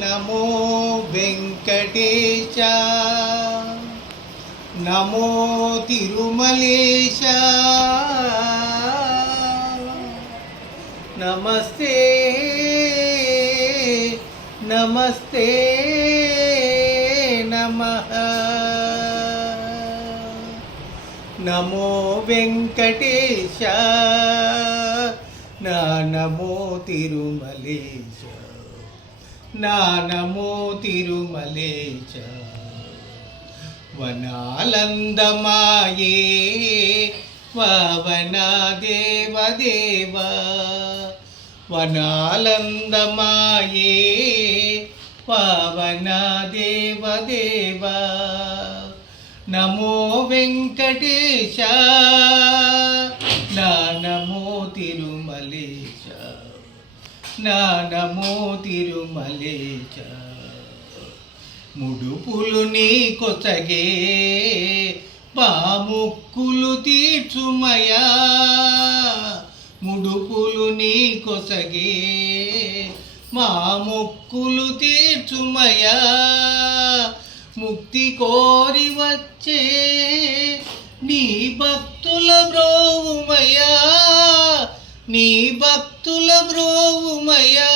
నమో వెంకటేశ, నమో తిరుమలేశ, నమస్తే నమస్తే నమః. నమో వెంకటేశ, నా నమో తిరుమలేశ, నా నమో తిరుమలేశ. వనాలందమాయే పవన దేవదేవ, వనాలందమాయే పవన దేవదేవ. నమో వెంకటేశ, నా నమో తిరుమలేశ, నా నమో తిరుమలేశ. ముడుపులు నీ కొసగే బాముక్కులు తీర్చుమయా, ముడుపులు నీ కొసగే మా మొక్కులు తీర్చుమయా. ముక్తి కోరి వచ్చే నీ భక్తుల బ్రోవుమయా, నీ భక్తుల బ్రోవుమయా.